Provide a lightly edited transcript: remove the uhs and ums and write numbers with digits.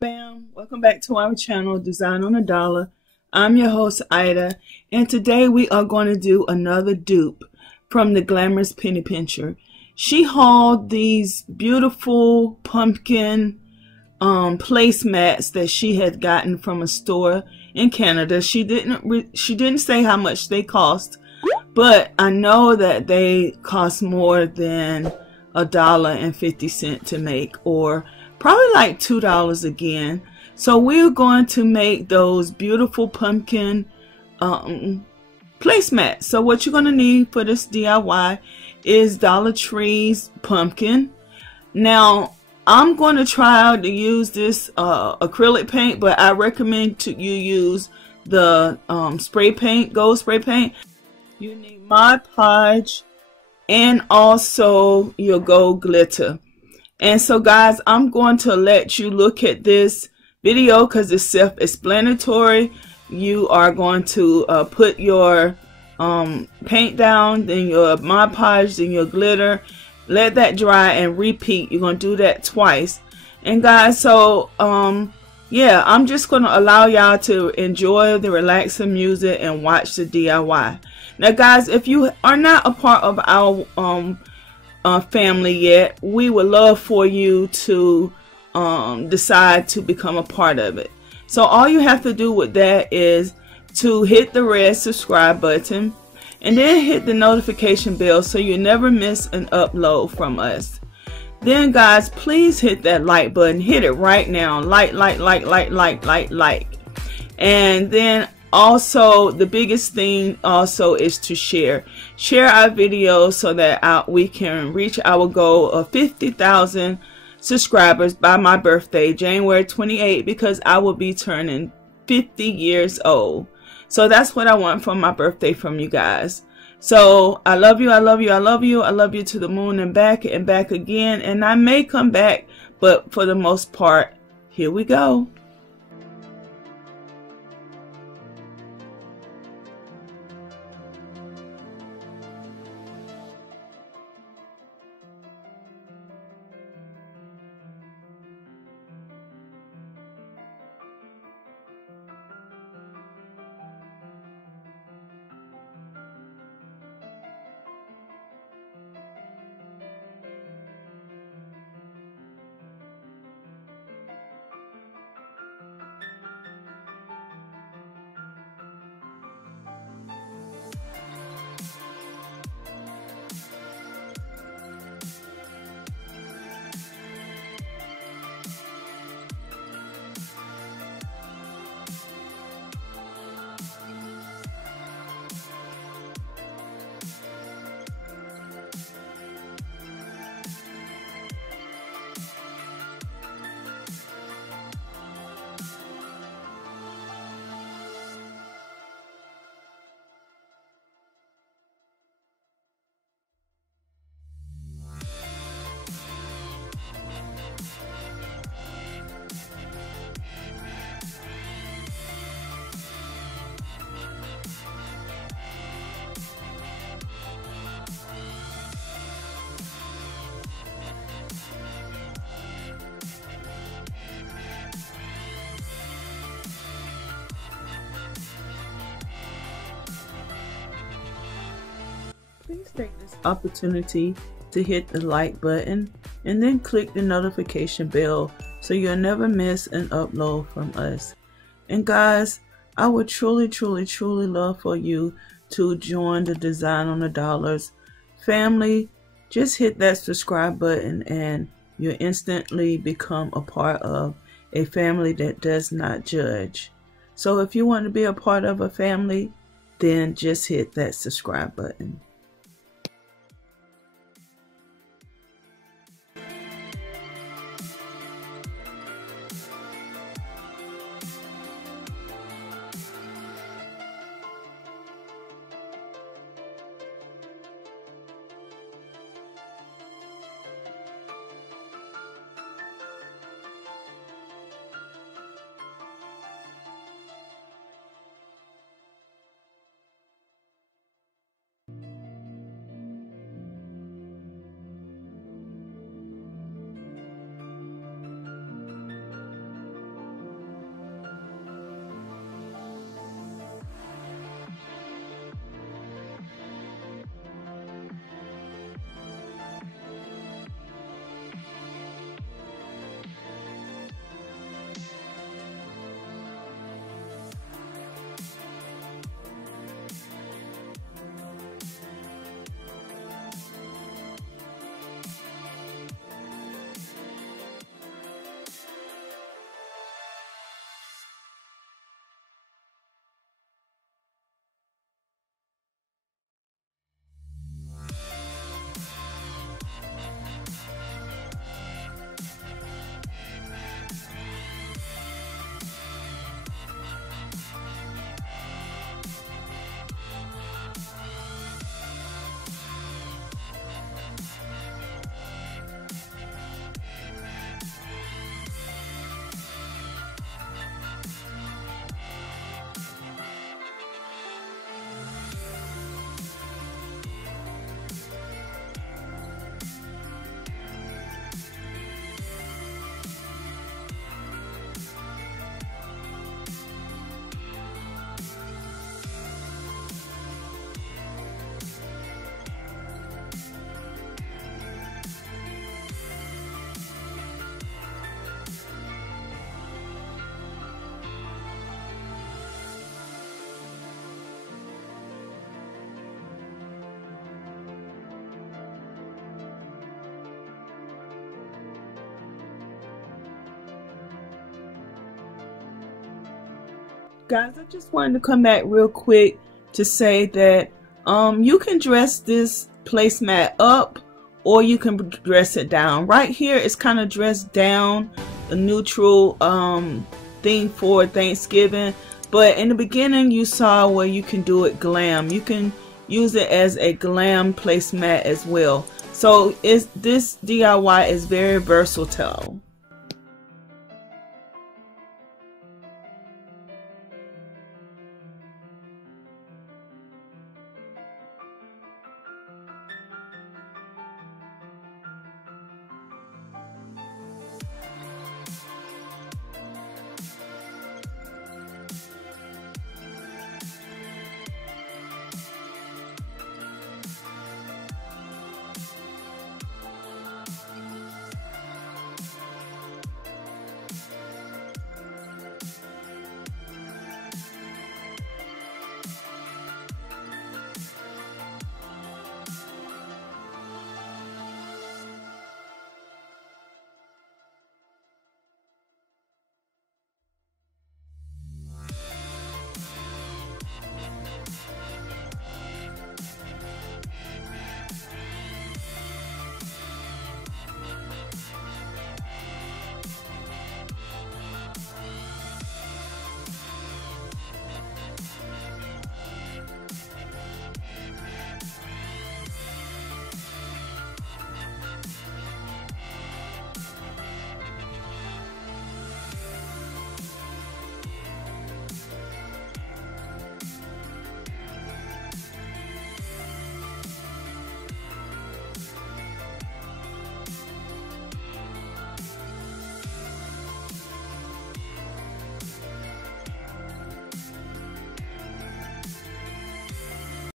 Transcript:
Bam! Welcome back to our channel, Design on a Dollar. I'm your host, Ida, and today we are going to do another dupe from the Glamorous Penny Pincher. She hauled these beautiful pumpkin placemats that she had gotten from a store in Canada. She didn't say how much they cost, but I know that they cost more than $1.50 to make, or probably like $2 again. So we're going to make those beautiful pumpkin placemats. So what you're going to need for this DIY is Dollar Tree's pumpkin. Now I'm going to try out to use this acrylic paint, but I recommend you use the spray paint, gold spray paint. You need ModPodge and also your gold glitter. And so guys, I'm going to let you look at this video because it's self-explanatory. You are going to put your paint down, then your ModPodge, then your glitter. Let that dry and repeat. You're going to do that twice. And guys, so yeah, I'm just going to allow y'all to enjoy the relaxing music and watch the DIY. Now guys, if you are not a part of our family yet, we would love for you to decide to become a part of it. So all you have to do with that is to hit the red subscribe button and then hit the notification bell so you never miss an upload from us. Then guys, please hit that like button. Hit it right now. Like. And then also the biggest thing also is to share our videos so that we can reach our goal of 50,000 subscribers by my birthday, January 28th, because I will be turning 50 years old. So that's what I want for my birthday from you guys. So I love you, I love you, I love you, I love you to the moon and back again. And I may come back, but for the most part, here we go. Please take this opportunity to hit the like button and then click the notification bell so you'll never miss an upload from us. And guys, I would truly love for you to join the Design on the Dollars family. Just hit that subscribe button and you'll instantly become a part of a family that does not judge. So if you want to be a part of a family, then just hit that subscribe button. Guys, I just wanted to come back real quick to say that you can dress this placemat up or you can dress it down. Right here it's kind of dressed down, a neutral theme for Thanksgiving, but in the beginning you saw where you can do it glam. You can use it as a glam placemat as well. So this DIY is very versatile.